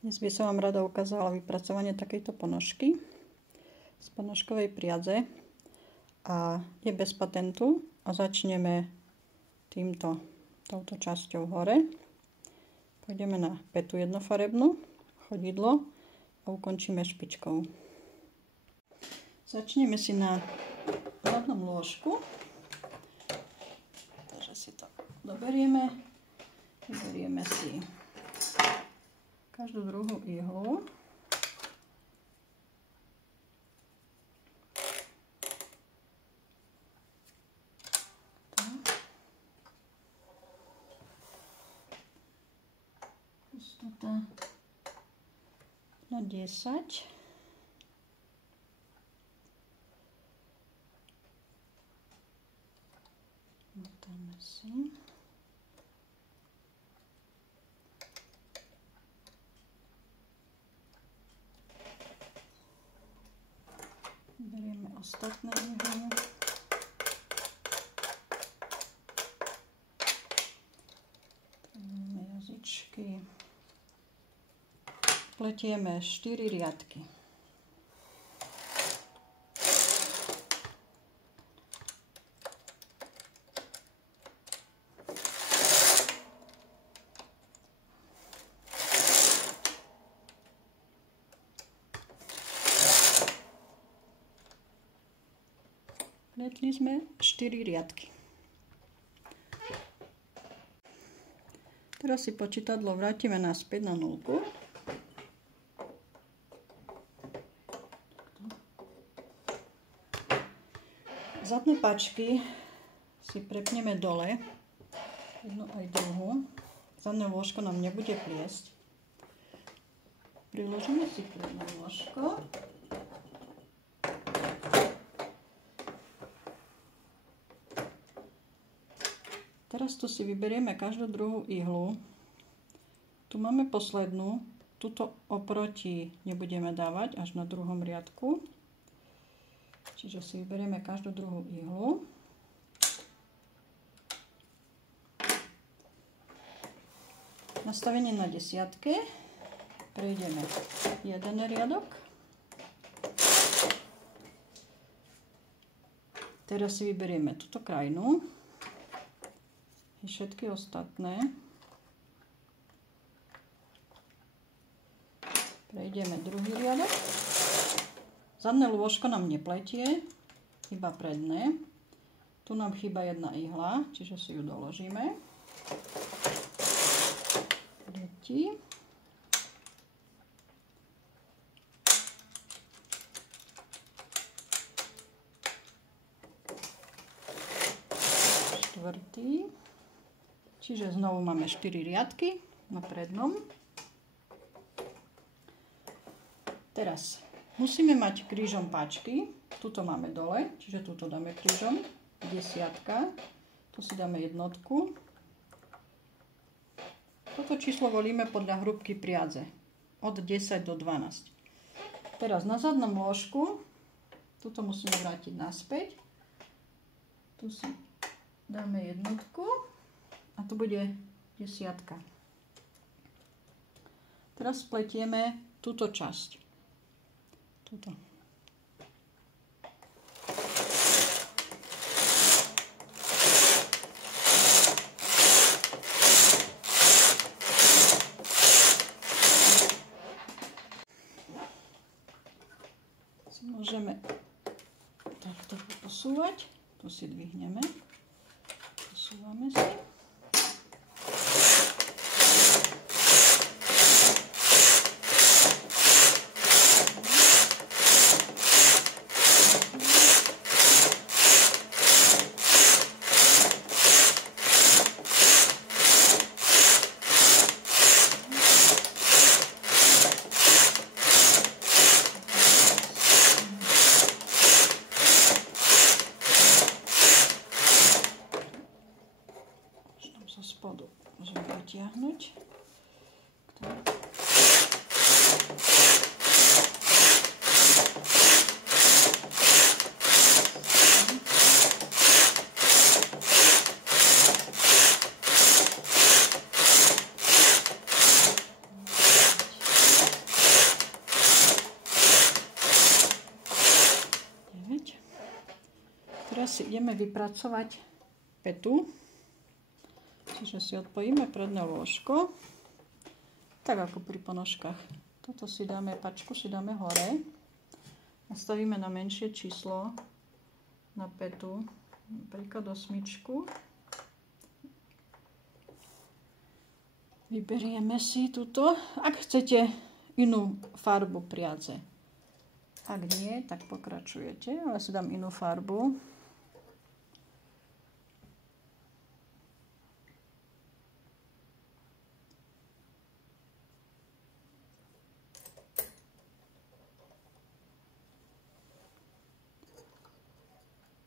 Dnes by som vám rada ukázala vypracovanie takejto ponožky z ponožkovej priadze a je bez patentu a začneme touto časťou hore. Pôjdeme na pätu jednofarebnú, chodidlo a ukončíme špičkou. Začneme si na hlavnom lôžku, takže si to doberieme, vyberieme si každú druhú ihlu. Pustota na 10. Motáme si. Berieme ostatné ihly. Trávime jazyčky. Pletieme 4 riadky. Pletli sme 4 riadky. Teraz si počítadlo vrátime naspäť na nulku. Zadné pačky si prepneme dole, jednu aj druhú. Zadné lôžko nám nebude pliesť. Priložíme si predné lôžko. Teraz tu si vyberieme každú druhú ihlu. Tu máme poslednú. Tuto oproti nebudeme dávať až na druhom riadku. Čiže si vyberieme každú druhú ihlu. Nastavenie na desiatke. Prejdeme jeden riadok. Teraz si vyberieme túto krajinu. Všetky ostatné. Prejdeme druhý riadok. Zadné lôžko nám nepletie, iba predné. Tu nám chýba jedna ihla, čiže si ju doložíme. Tretí. Štvrtý. Čiže znovu máme 4 riadky na prednom. Teraz musíme mať krížom páčky. Tuto máme dole, čiže tuto dáme krížom. Desiatka. Tu si dáme jednotku. Toto číslo volíme podľa hrúbky priadze. Od 10 do 12. Teraz na zadnom lôžku. Tuto musíme vrátiť naspäť. Tu si dáme jednotku. A tu bude desiatka. Teraz spletieme túto časť. Tuto. Si môžeme takto posúvať. Tu si dvihneme. Posúvame si. Teraz si ideme vypracovať petu. Čiže si odpojíme predné lôžko. Tak ako pri ponožkách. Toto si dáme, pačku si dáme hore. Nastavíme na menšie číslo na petu. Napríklad 8. Vyberieme si túto. Ak chcete inú farbu priadze. Ak nie, tak pokračujete. Ale si dám inú farbu.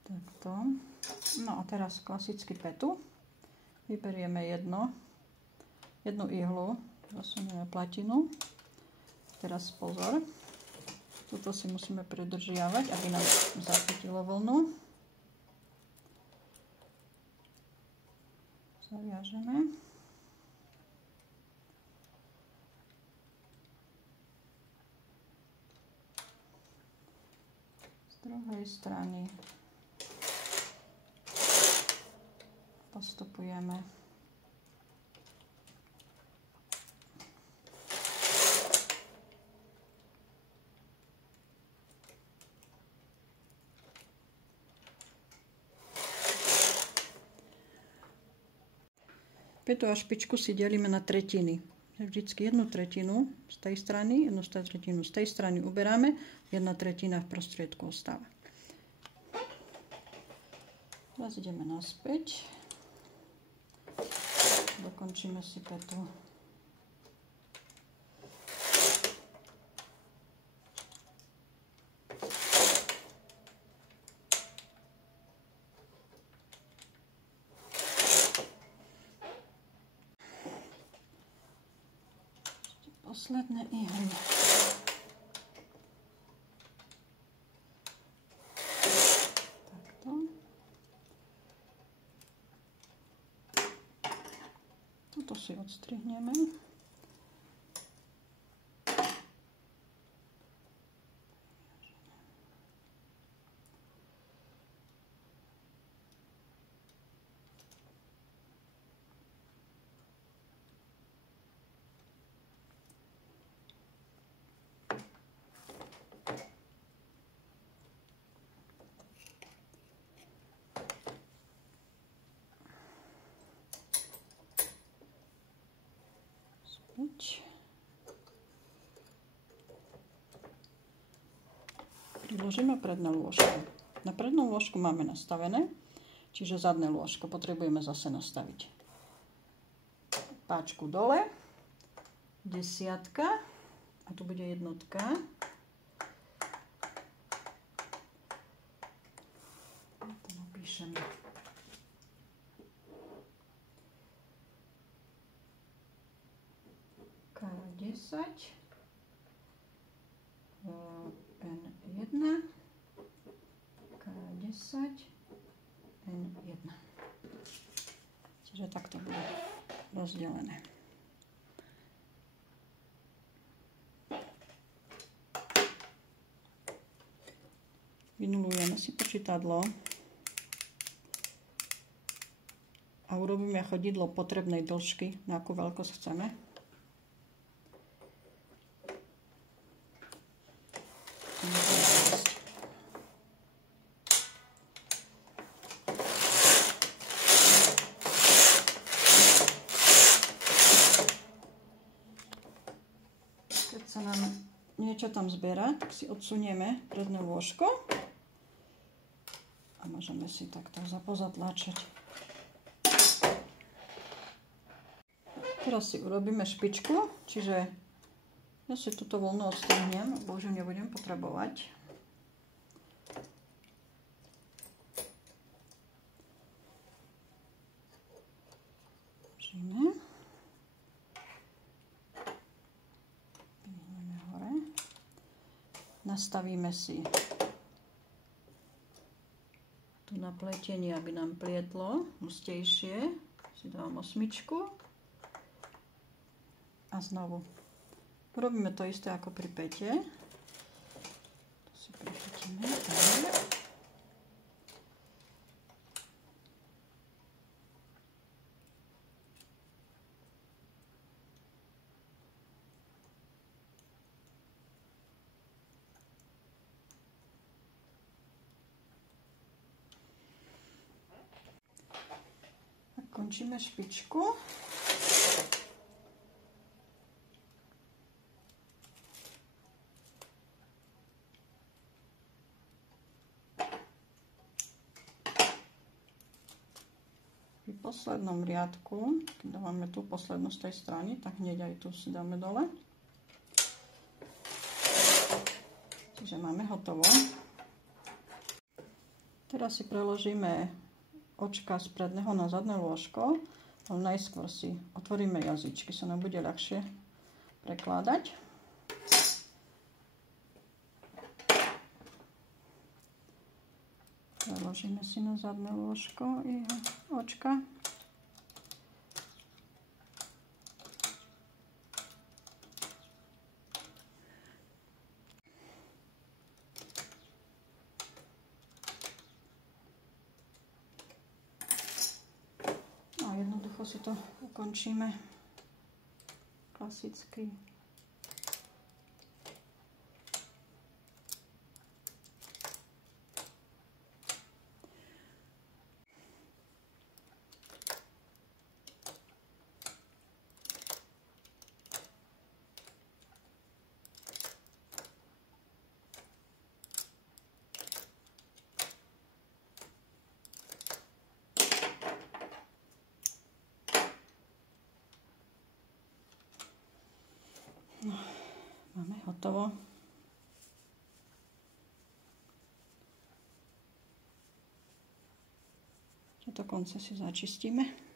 Takto. No a teraz klasicky petu. Vyberieme jednu ihlu, zasunieme platinu. Teraz pozor, tuto si musíme pridržiavať, aby nám zachytilo vlnu. Zaviažeme. Z druhej strany postupujeme. Petu a špičku si delíme na tretiny. Vždycky 1/3 z tej strany, 1/3 z tej strany uberáme, 1/3 v prostriedku ostáva. Teraz ideme naspäť. Dokončíme si petu. Posledné ihly. Takto. Toto si odstrihneme. Priložíme predné lôžko. Na prednom lôžku máme nastavené, čiže zadné lôžko potrebujeme zase nastaviť. Páčku dole, 10 a tu bude jednotka. To napíšeme. K10, N1, K10, N1. Čiže takto bude rozdelené. Vynulujeme si počítadlo a urobíme chodidlo potrebnej dĺžky, na akú veľkosť chceme. Keď sa nám niečo tam zbiera, tak si odsunieme predné lôžko a môžeme si takto pozatlačať. Teraz si urobíme špičku, čiže ja si túto voľnu odstrihnem, bo už ju nebudem potrebovať. Nastavíme si tu na pletenie, aby nám plietlo hustejšie. Si dávam 8 a znovu urobíme to isté ako pri pete. To si pripetíme. ukončíme špičku. Pri poslednom riadku, keď dávame tú poslednú z tej strany, tak hneď aj tu si dáme dole. Čiže máme hotovo. Teraz si preložíme očka z predného na zadné lôžko, ale najskôr si otvoríme jazyčky, sa nám bude ľahšie prekládať. Preložíme si na zadné lôžko jeho očka. A jednoducho si to ukončíme klasicky. No, máme hotovo. Tieto konce si začistíme.